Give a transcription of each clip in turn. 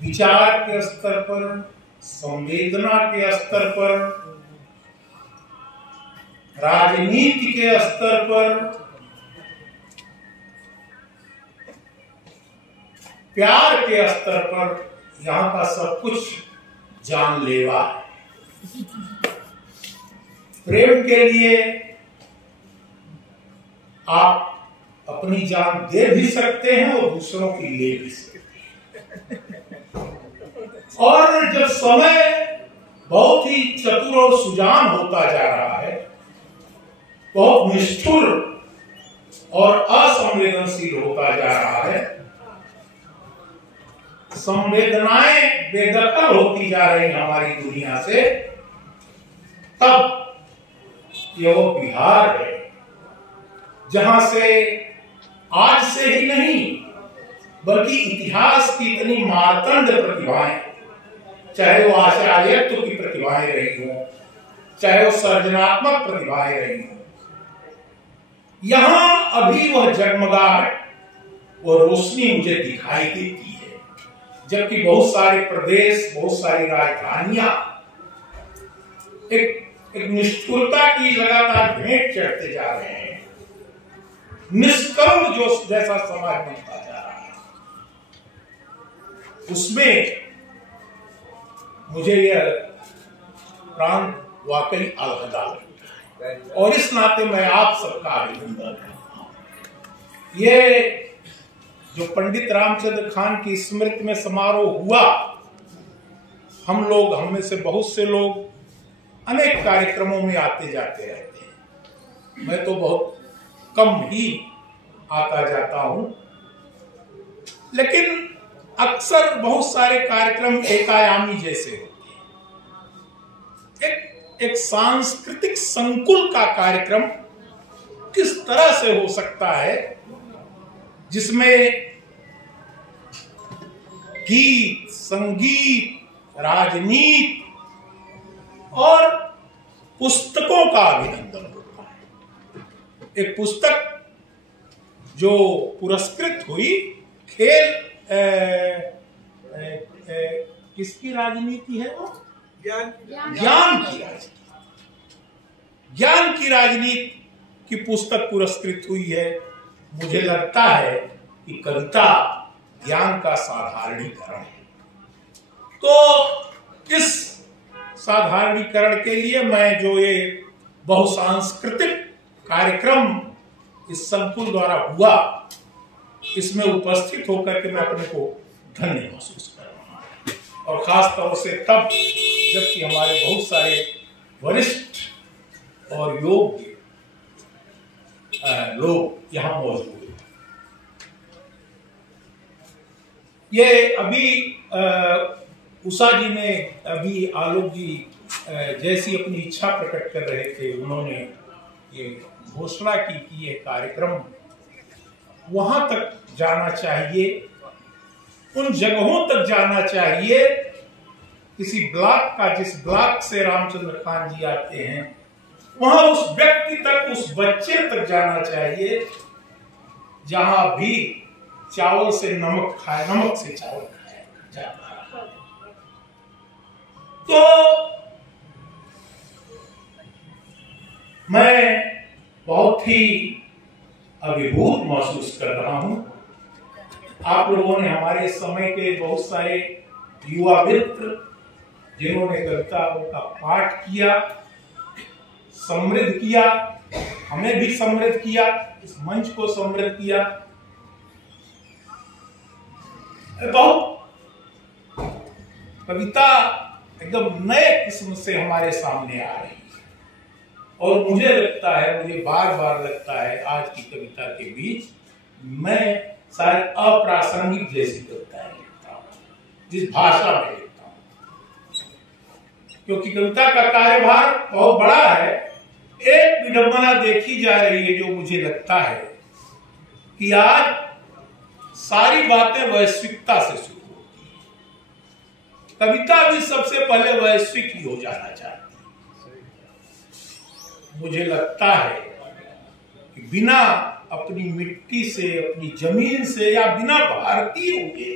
विचार के स्तर पर, संवेदना के स्तर पर, राजनीति के स्तर पर, प्यार के स्तर पर, यहाँ का सब कुछ जानलेवा है। प्रेम के लिए आप अपनी जान दे भी सकते हैं और दूसरों की ले भी सकते हैं। और जब समय बहुत ही चतुर और सुजान होता जा रहा है, बहुत निष्ठुर और असंवेदनशील होता जा रहा है, संवेदनाएं बेदखल होती जा रही हमारी दुनिया से, तब यह वो बिहार है जहां से आज से ही नहीं बल्कि इतिहास की इतनी मार्तंड प्रतिभाएं, चाहे वो आचार्यत्व की प्रतिभाएं रही हों, चाहे वो सर्जनात्मक प्रतिभाएं रही हों, यहां अभी वह जगमगाहट, वो रोशनी मुझे दिखाई देती है। जबकि बहुत सारे प्रदेश, बहुत सारी राजधानियां एक निष्ठुरता की लगातार भेंट चढ़ते जा रहे हैं, निष्कर्म जो जैसा समाज बनता जा रहा है, उसमें मुझे यह प्रांत वाकई अलहदा लगता है और इस नाते मैं आप सबका अभिनंदन करता हूं। ये जो पंडित रामचंद्र खान की स्मृति में समारोह हुआ, हम में से बहुत से लोग अनेक कार्यक्रमों में आते जाते रहते हैं। मैं तो बहुत कम ही आता जाता हूं, लेकिन अक्सर बहुत सारे कार्यक्रम एकायामी जैसे होते हैं। एक सांस्कृतिक संकुल का कार्यक्रम किस तरह से हो सकता है जिसमें गीत, संगीत, राजनीति और पुस्तकों का अभिनंदन होता है। एक पुस्तक जो पुरस्कृत हुई, खेल किसकी राजनीति है वो? ज्ञान की राजनीति। ज्ञान की राजनीति की पुस्तक पुरस्कृत हुई है। मुझे लगता है कि कविता ज्ञान का साधारणीकरण है। तो इस साधारणीकरण के लिए मैं जो ये बहुसांस्कृतिक कार्यक्रम इस संकुल द्वारा हुआ, इसमें उपस्थित होकर के मैं अपने को धन्य महसूस कर रहा हूं। और खास तौर से तब जबकि हमारे बहुत सारे वरिष्ठ और योग्य लोग यहाँ मौजूद हैं। ये अभी उषा जी ने, अभी आलोक जी जैसी अपनी इच्छा प्रकट कर रहे थे, उन्होंने ये घोषणा की कि ये कार्यक्रम वहां तक जाना चाहिए, उन जगहों तक जाना चाहिए, किसी ब्लॉक का, जिस ब्लॉक से रामचंद्र खान जी आते हैं, वहां उस व्यक्ति तक, उस बच्चे तक जाना चाहिए जहां भी चावल से नमक खाए, नमक से चावल खाया जाता है। तो मैं बहुत ही अभिभूत महसूस कर रहा हूं। आप लोगों ने, हमारे समय के बहुत सारे युवा मित्र जिन्होंने कविताओं का पाठ किया, समृद्ध किया, हमें भी समृद्ध किया, इस मंच को समृद्ध किया। बहुत कविता एकदम नए किस्म से हमारे सामने आ रही है और मुझे लगता है, मुझे बार बार लगता है, आज की कविता के बीच मैं शायद अप्रासंगिक जैसी कविताएं लिखता हूं, जिस भाषा में लिखता हूं, क्योंकि कविता का कार्यभार बहुत बड़ा है। एक विडंबना देखी जा रही है जो मुझे लगता है कि आज सारी बातें वैश्विकता से शुरू होती है। कविता भी सबसे पहले वैश्विक ही हो जाना चाहती है। मुझे लगता है कि बिना अपनी मिट्टी से, अपनी जमीन से, या बिना भारतीय हुए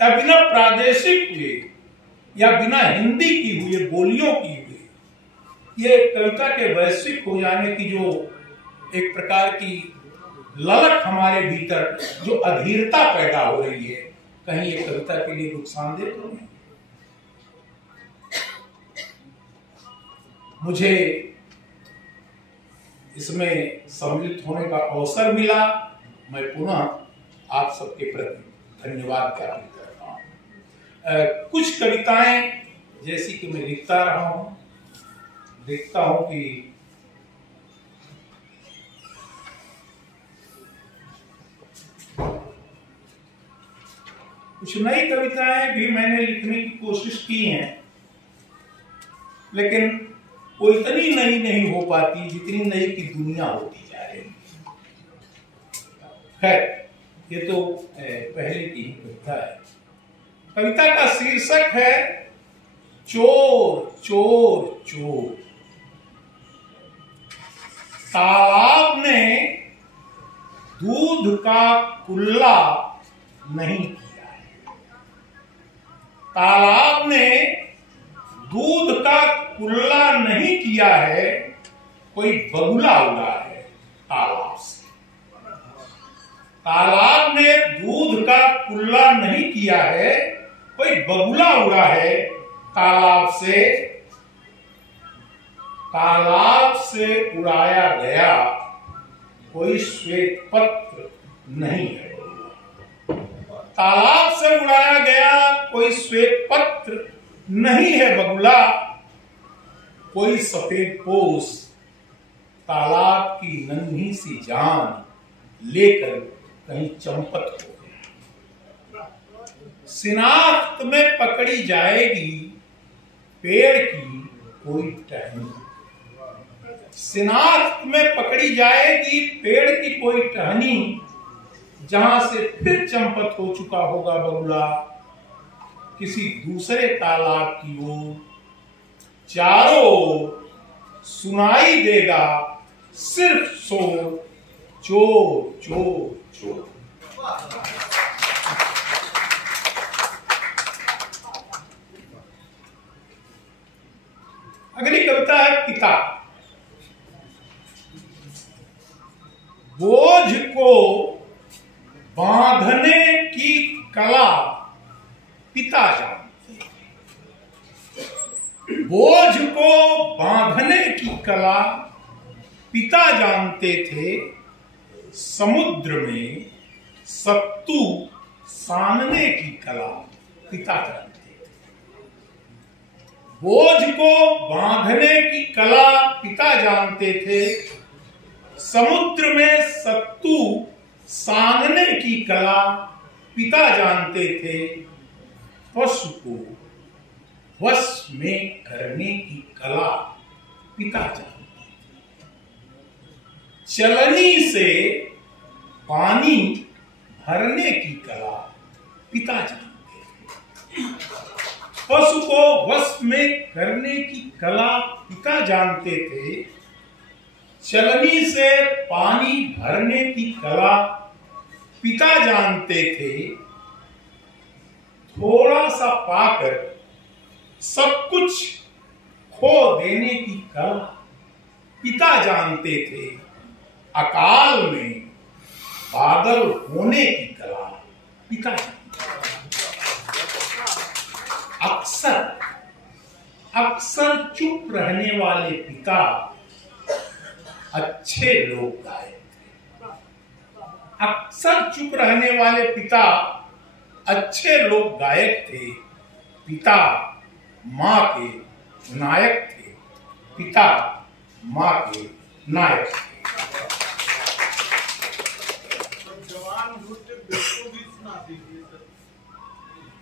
या बिना प्रादेशिक हुए या बिना हिंदी की हुए, बोलियों की हुए, ये कविता के वैश्विक हो जाने की जो एक प्रकार की ललक हमारे भीतर जो अधीरता पैदा हो रही है, कहीं ये कविता के लिए नुकसानदेह तो नहीं। मुझे इसमें सम्मिलित होने का अवसर मिला। मैं पुनः आप सबके प्रति धन्यवाद ज्ञापित करता हूँ। कुछ कविताएं जैसी कि मैं लिखता रहा हूं, देखता हूं कि कुछ नई कविताएं भी मैंने लिखने की कोशिश की हैं, लेकिन वो इतनी नई नहीं हो पाती जितनी नई की दुनिया होती जा रही है। खैर, ये तो पहले की कविता है। कविता का शीर्षक है चोर चोर चोर। तालाब ने दूध का कुल्ला नहीं किया है। तालाब ने दूध का कुल्ला नहीं किया है, कोई बगुला उड़ा है तालाब से। तालाब ने दूध का कुल्ला नहीं किया है, कोई बगुला उड़ा है तालाब से। तालाब से उड़ाया गया कोई श्वेत पत्र नहीं है। तालाब से उड़ाया गया कोई श्वेत पत्र नहीं है बगुला। कोई सफेद पोस तालाब की नन्ही सी जान लेकर कहीं चंपत हो गया। शिनाख्त में पकड़ी जाएगी पेड़ की कोई टहनी। शिनाख्त में पकड़ी जाएगी पेड़ की कोई टहनी, जहां से फिर चंपत हो चुका होगा बगुला किसी दूसरे तालाब की ओर। चारों ओर सुनाई देगा सिर्फ शोर, चोर चोर चोर। अगली कविता है पिता। बोझ को बांधने की कला पिता जानते। बोझ को बांधने की कला पिता जानते थे। समुद्र में सत्तू सानने की कला पिता जानते थे। बोझ को बांधने की कला पिता जानते थे। समुद्र में सत्तू सानने की कला पिता जानते थे। पशु को वश में करने की कला पिता जानते थे। चलनी से पानी भरने की कला पिता जानते थे। पशु को वश में करने की कला पिता जानते थे। चलनी से पानी भरने की कला पिता जानते थे। थोड़ा सा पाकर सब कुछ खो देने की कला पिता जानते थे। अकाल में बादल होने की कला पिता जानते थे। अक्सर चुप रहने वाले पिता अच्छे लोग गायक थे। अक्सर चुप रहने वाले पिता अच्छे लोग गायक थे। पिता माँ के नायक थे। पिता माँ के नायक थे।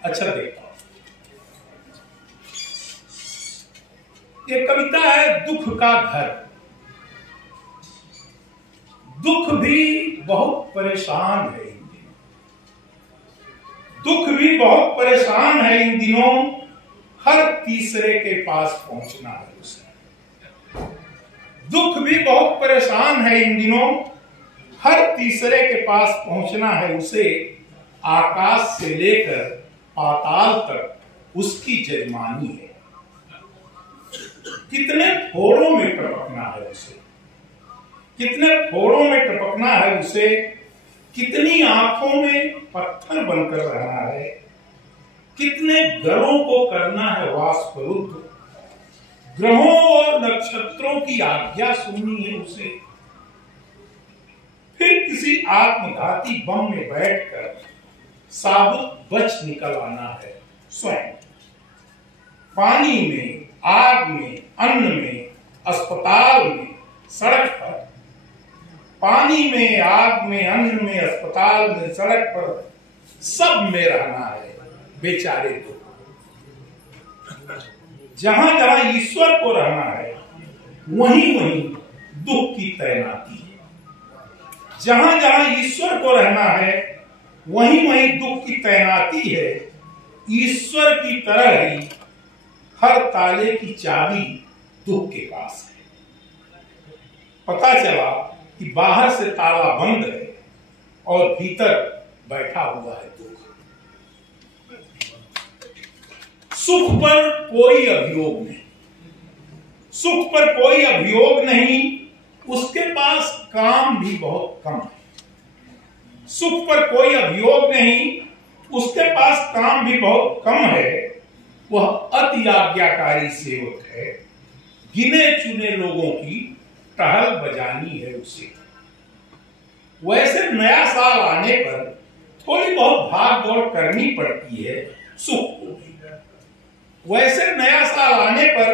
अच्छा देखता हूं, ये कविता है दुख का घर। दुख भी बहुत परेशान है इन दिनों। दुख भी बहुत परेशान है इन दिनों। हर तीसरे के पास पहुंचना है उसे। दुख भी बहुत परेशान है इन दिनों। हर तीसरे के पास पहुंचना है उसे। आकाश से लेकर पाताल तक उसकी जजमानी है। कितने फोड़ों में टपकना है उसे, कितने फोड़ों में टपकना है उसे, कितनी आंखों में पत्थर बनकर रहना है, कितने गलों को करना है वाष्परुद्ध, ग्रहों और नक्षत्रों की आज्ञा सुननी है उसे, फिर किसी आत्मघाती बम में बैठकर साबुत बच निकल आना है स्वयं। पानी में, आग में, अन्न में, अस्पताल में, सड़क पर, पानी में, आग में, अन्न में, अस्पताल में, सड़क पर, सब में रहना है बेचारे को। जहां जहां ईश्वर को रहना है वहीं वहीं दुख की तैनाती है। जहां जहां ईश्वर को रहना है वहीं वहीं दुख की तैनाती है। ईश्वर की तरह ही हर ताले की चाबी दुख के पास है। पता चला कि बाहर से ताला बंद है और भीतर बैठा हुआ है दुख। सुख पर कोई अभियोग नहीं, सुख पर कोई अभियोग नहीं, उसके पास काम भी बहुत कम है। सुख पर कोई अभियोग नहीं, उसके पास काम भी बहुत कम है। वह अति आज्ञाकारी सेवक है, गिने चुने लोगों की टहल बजानी है उसे। वैसे नया साल आने पर थोड़ी बहुत भाग दौड़ करनी पड़ती है सुख को भी। वैसे नया साल आने पर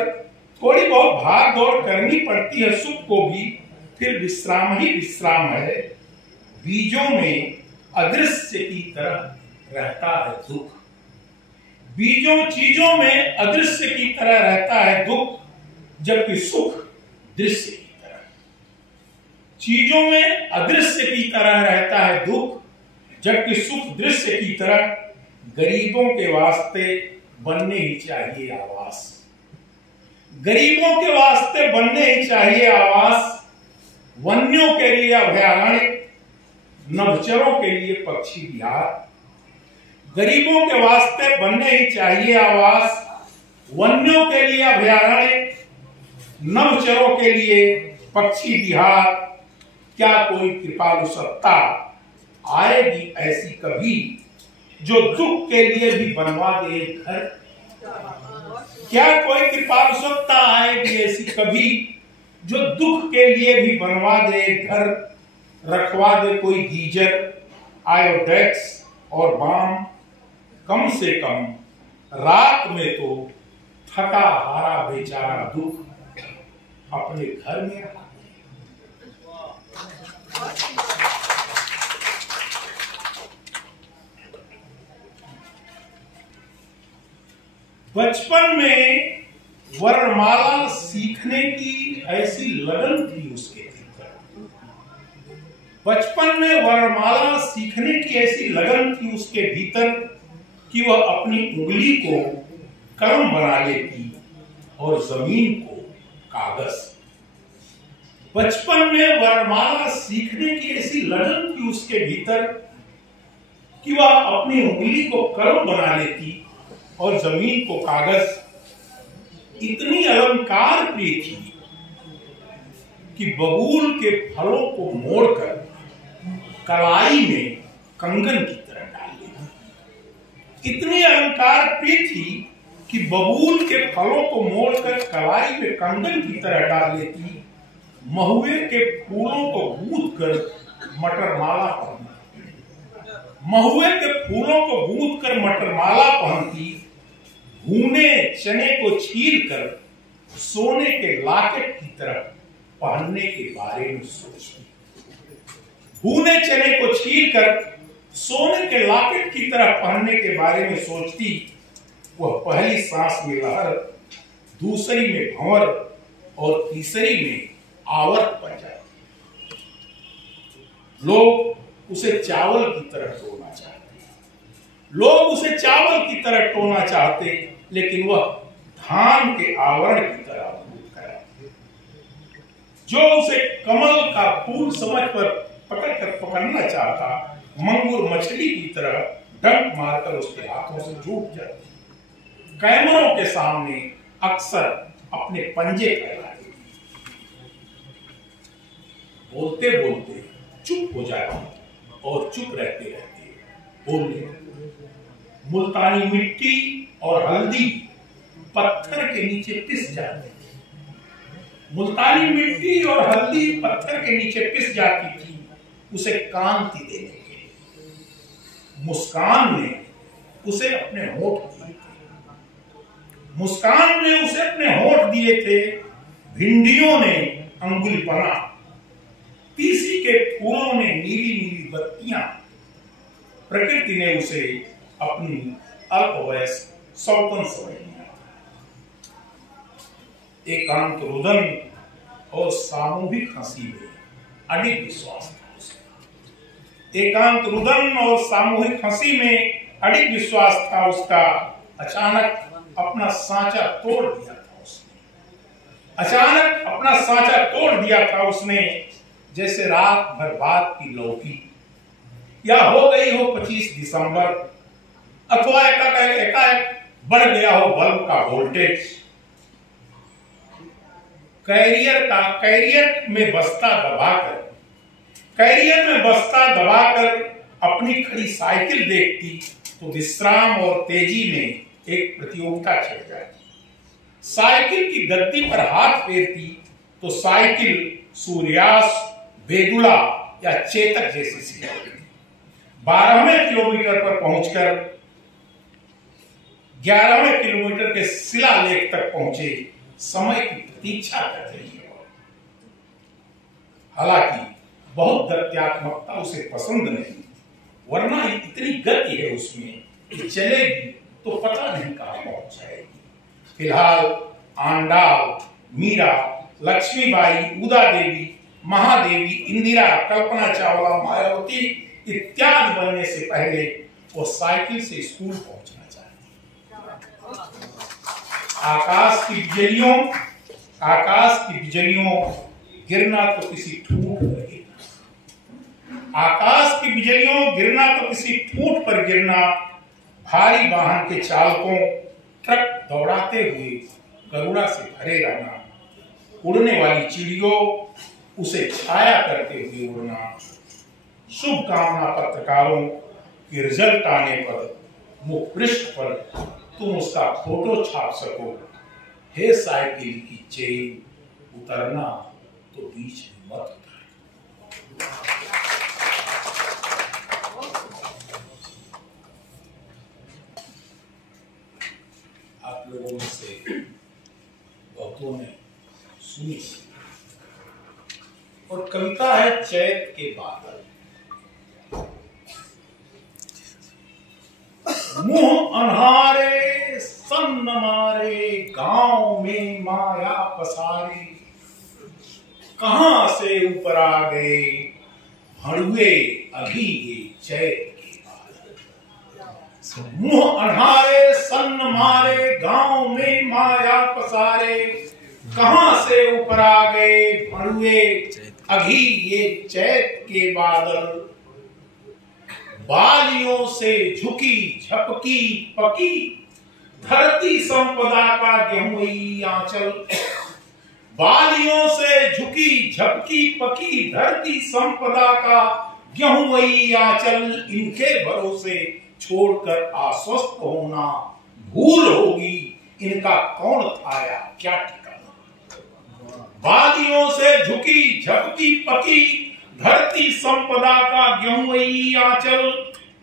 थोड़ी बहुत भाग दौड़ करनी पड़ती है सुख को भी, फिर विश्राम ही विश्राम है। बीजों में अदृश्य की तरह रहता है दुख, बीजों चीजों में अदृश्य की तरह रहता है दुख, जबकि सुख दृश्य की तरह। चीजों में अदृश्य की तरह रहता है दुख, जबकि सुख दृश्य की तरह। गरीबों के वास्ते बनने ही चाहिए आवास, गरीबों के वास्ते बनने ही चाहिए आवास। वन्यों के लिए अभयारण्य, नभचरों के लिए पक्षी विहार। गरीबों के वास्ते बनने ही चाहिए आवास, वन्यों के लिए अभयारण्य, नभचरों के लिए पक्षी विहार। क्या कोई कृपालु सत्ता आएगी ऐसी कभी जो दुख के लिए भी बनवा दे घर? क्या कोई कृपालु सत्ता आएगी ऐसी कभी जो दुख के लिए भी बनवा दे घर? रखवा दे कोई गीजर, आयोडेक्स और बाम। कम से कम रात में तो थका हारा बेचारा दुख अपने घर में रहा। बचपन में वर्णमाला सीखने की ऐसी लगन थी उसके भीतर। बचपन में वर्णमाला सीखने की ऐसी लगन थी उसके भीतर कि वह अपनी उंगली को कलम बना लेती और जमीन को कागज। बचपन में वर्णमाला सीखने की ऐसी लगन थी उसके भीतर कि वह अपनी उंगली को कलम बना लेती और जमीन को कागज। इतनी अलंकार प्रिय थी कि बबूल के फलों को मोड़कर कलाई में कंगन की तरह डाल लेती। इतनी अलंकार प्रिय थी कि बबूल के फलों को मोड़कर कलाई में कंगन की तरह डाल लेती। महुए के फूलों को गूंथ कर मटरमाला पहनती, महुए के फूलों को गूंथ कर मटरमाला पहनती। भूने चने को छील कर सोने के लॉकेट की तरह पहनने के बारे में सोचती। भूने चने को छील कर सोने के लॉकेट की तरह पहनने के बारे में सोचती। वह पहली सांस में लहर, दूसरी में भंवर और तीसरी में आवर्त बन जाती। लोग उसे चावल की तरह टोना चाहते, लोग उसे चावल की तरह टोना चाहते, लेकिन वह धान के आवरण की तरह कराती। जो उसे कमल का फूल समझ पर पकड़कर पकड़ना चाहता, मंगूर मछली की तरह डंक मारकर उसके हाथों से छूट जाती। कैमरों के सामने अक्सर अपने पंजे फैलाती, बोलते बोलते चुप हो जाती और चुप रहते रहते बोलने, मुल्तानी मिट्टी और हल्दी पत्थर के नीचे पिस जाती थी। मुल्तानी मिट्टी और हल्दी पत्थर के नीचे पिस जाती थी उसे कांति देने के लिए। मुस्कान ने उसे अपने होठ दिए थे, मुस्कान ने उसे अपने होठ दिए थे। भिंडियों ने अंगुली बना, तीसी के फूलों ने नीली नीली बत्तियां। प्रकृति ने उसे अपनी अल्पवयस्क सौतन समझ लिया। एकांत रुदन और सामूहिक हंसी में अडिग विश्वास था उसका। एकांत रुदन और सामूहिक हंसी में अडिग विश्वास था उसका। अचानक अपना सांचा तोड़ दिया था उसने, अचानक अपना सांचा तोड़ दिया था उसने, जैसे रात भर बाद की लौकी, या हो गई हो 25 दिसंबर, अथवा एकाएक बढ़ गया हो बल्ब का वोल्टेज। कैरियर में बस्ता दबाकर अपनी खड़ी साइकिल देखती तो विश्राम और तेजी में एक प्रतियोगिता छिड़ जाती। साइकिल की गद्दी पर हाथ फेरती तो साइकिल सूर्यास, बेदुला या चेतक जैसी सी लगती। 12वें किलोमीटर पर पहुंचकर 11वें किलोमीटर के शिलालेख तक पहुंचे समय की प्रतीक्षा कर रही है। हालांकि बहुत गत्यात्मकता उसे पसंद नहीं, वरना इतनी गति है उसमें कि चलेगी तो पता नहीं कहां पहुंच जाएगी। फिलहाल आंडाल, मीरा, लक्ष्मीबाई, उदा देवी, महादेवी, इंदिरा, कल्पना चावला, मायावती इत्यादि बनने से पहले वो साइकिल से स्कूल पहुंचना चाहती। आकाश की बिजलियों गिरना तो किसी ठूंठ पर गिरना, आकाश की बिजलियों गिरना तो किसी ठूंठ पर गिरना। भारी वाहन के चालकों ट्रक दौड़ाते हुए गरुड़ा से भरे रहना, उड़ने वाली चिड़ियों उसे छाया करते हुए उड़ना। शुभकामना पत्रकारों के रिजल्ट आने पर मुख पृष्ठ पर तुम उसका फोटो छाप सको। हे साइकिल की चेन, उतरना तो बीच में मत उतारना। आप लोगों से बहुतों ने सुनी और कविता है चैत के बादल। मुंह अन्हारे सन्न मारे गांव में माया पसारे, कहां से ऊपर आ गए भड़ुए अभी ये चैत के बादल। मुंह अन्हारे सन्न मारे गांव में माया पसारे, कहां से ऊपर आ गए भड़ुए अभी ये चैत के बादल। बालियों से झुकी झपकी पकी धरती संपदा का गेहूं आंचल। बालियों से झुकी झपकी पकी धरती संपदा का गेहूं आंचल। इनके भरोसे छोड़कर आश्वस्त होना भूल होगी, इनका कौन थाया क्या ठिकाना। बालियों से झुकी झपकी पकी धरती संपदा का गेहूं आंचल।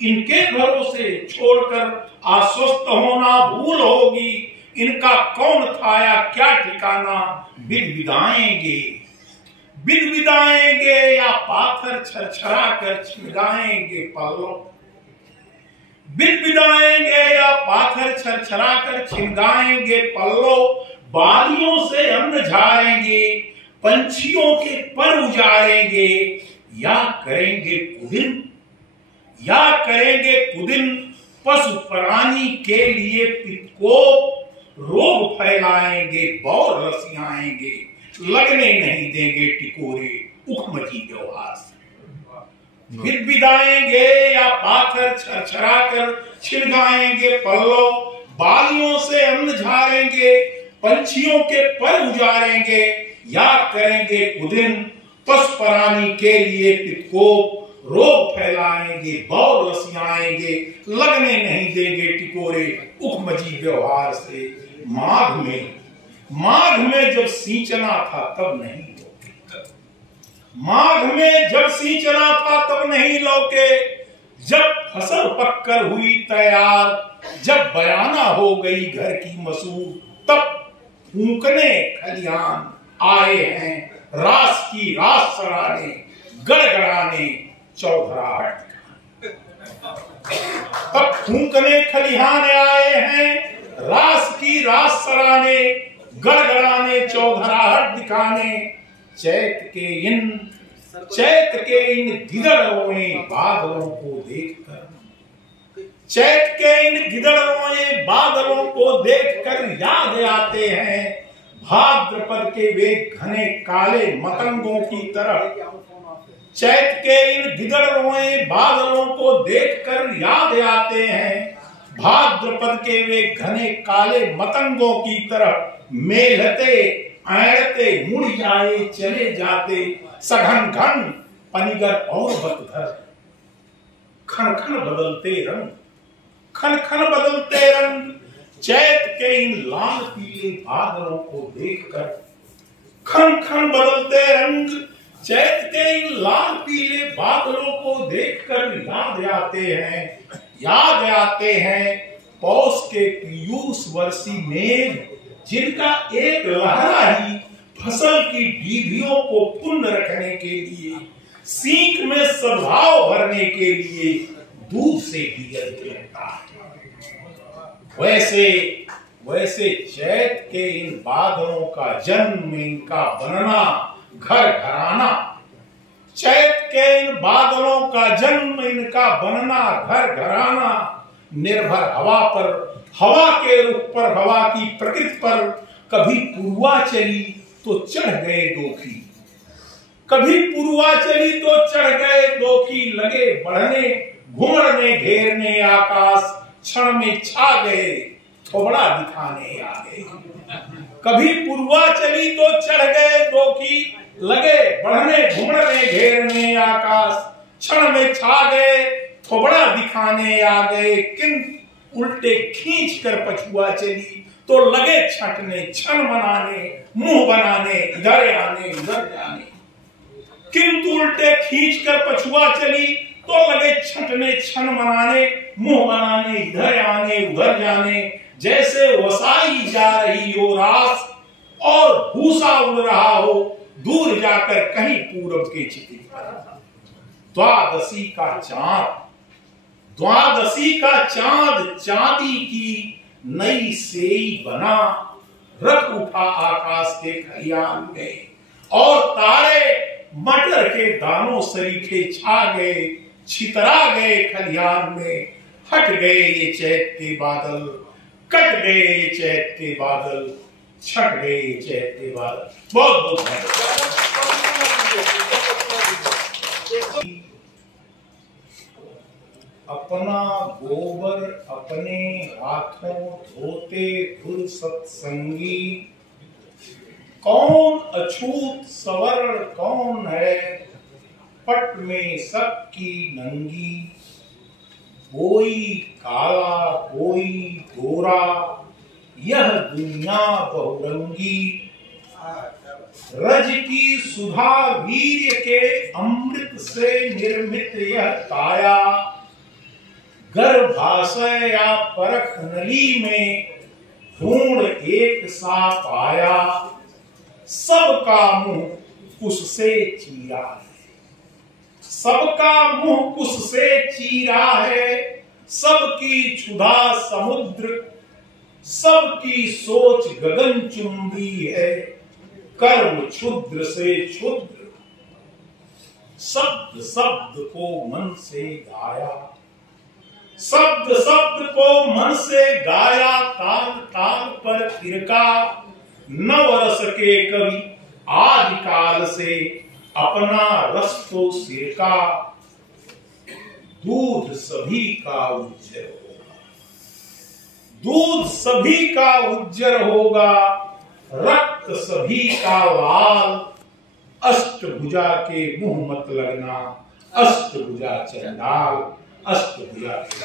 इनके भरोसे छोड़कर आश्वस्त होना भूल होगी, इनका कौन थाया क्या ठिकाना। बिदबिदाएंगे या पाथर छरछरा कर छिड़गाएंगे पल्लों। बिदबिदाएंगे या पाथर छरछरा कर छिड़गाएंगे पल्लों। बालियों से अन्न झाड़ेंगे, पंछियों के पर उजाड़ेंगे, या करेंगे कुदिन पशु प्राणी के लिए पितकोप। रोग फैलाएंगे, बौर रसियाएंगे, लगने नहीं देंगे टिकोरे उखमती व्यवहार से। बिदबिदाएंगे या पाकर छरछराकर छिड़गाएंगे पल्लव, बालियों से अन्न झारेंगे, पंछियों के पर उजारेंगे, या करेंगे कुदिन पसपरानी के लिए पितकोप, रोग फैलाएंगे, बौर लसियाएंगे, लगने नहीं देंगे टिकोरे उखमजी व्यवहार से। माघ में जब सींचना था तब नहीं लौके, माघ में जब सींचना था तब नहीं लौके, जब फसल पककर हुई तैयार, जब बयाना हो गई घर की मसूर, तब फूंकने खलियान आए हैं रास की रास सराने, गड़गड़ाने चौधराहट। तब फूंकने खलिहान आए हैं रास की रास सराने, गड़गड़ाने चौधराहट दिखाने। चैत के इन गिदड़ोए बादलों को देखकर, चैत के इन गिदड़ोए बादलों को देखकर याद आते हैं भाद्रपद के वे घने काले मतंगों की तरह। चैत के इन गिदड़ोए बादलों को देखकर याद आते हैं भाद्रपद के वे घने काले मतंगों की तरह। मेलते ऐड़ते मुड़ जाए चले जाते, सघन घन पनिगर और बतधर। खन खन बदलते रंग, खन खन बदलते रंग, चैत के इन लाल पीले बादलों को देखकर। खन खन बदलते रंग, चैत के इन लाल पीले बादलों को देखकर याद आते हैं पौष के पीयूष वर्षी मेघ, जिनका एक लहरा ही फसल की डीभियों को पुण्य रखने के लिए, सींक में सद्भाव भरने के लिए दूध से दिया देता है। वैसे चैत के इन बादलों का जन्म, इनका बनना घर घराना। चैत के इन बादलों का जन्म, इनका बनना घर घराना निर्भर हवा पर, हवा के रुख पर, हवा की प्रकृति पर। कभी पुरवा चली तो चढ़ गए दोखी, कभी पुरवा चली तो चढ़ गए दोखी। लगे बढ़ने घुमड़ने घेरने आकाश, क्षण में छा गए थोबड़ा दिखाने आ गए। कभी पुरवा चली तो चढ़ गए दोखी, लगे बढ़ने घुमड़ने घेरने आकाश, क्षण में छा गए थोबड़ा दिखाने आ गए। किंतु उल्टे खींच कर पछुआ चली तो लगे छटने, क्षण मनाने, मुंह बनाने, इधर आने उधर जाने। किंतु उल्टे खींच कर पछुआ चली तो लगे छटने, क्षण मनाने, मुंह बनाने, इधर आने उधर जाने। जैसे वसाई जा रही हो रास और भूसा उड़ रहा हो दूर जाकर कहीं पूरब के चिति पर। द्वादशी का चांद चांदी की नई सेई बना, रख उठा आकाश के खलियान में, और तारे मटर के दानों सरीखे छा गए, छितरा गए खलियान में। हट गए ये चैत के बादल, कट गए ये चैत के बादल, छट गए ये चैत के बादल। बहुत बहुत अपना गोबर अपने हाथों धोते धुर सत्संगी, कौन अछूत सवर्ण कौन है पट में सबकी नंगी। कोई काला कोई गोरा यह दुनिया बहुरंगी, रज की सुधा वीर्य के अमृत से निर्मित यह काया। गर्भाशय या परख नली में ढूंढ एक सा पाया, सबका मुंह उससे चीरा है, सबका मुंह उससे चीरा है। सबकी क्षुधा समुद्र, सबकी सोच गगनचुंबी है। कर्म क्षुद्र से क्षुद्र, शब्द शब्द को मन से गाया, शब्द शब्द को मन से गाया। ताल ताल पर थिरका नवरस के कवि आदिकाल से, अपना रस तो सिरका। दूध सभी का उज्जर होगा, दूध सभी का उज्जर होगा, रक्त सभी का लाल, अष्टभुजा के मुंह मत लगना, अष्टभुजा चंडाल, अष्टभुजा के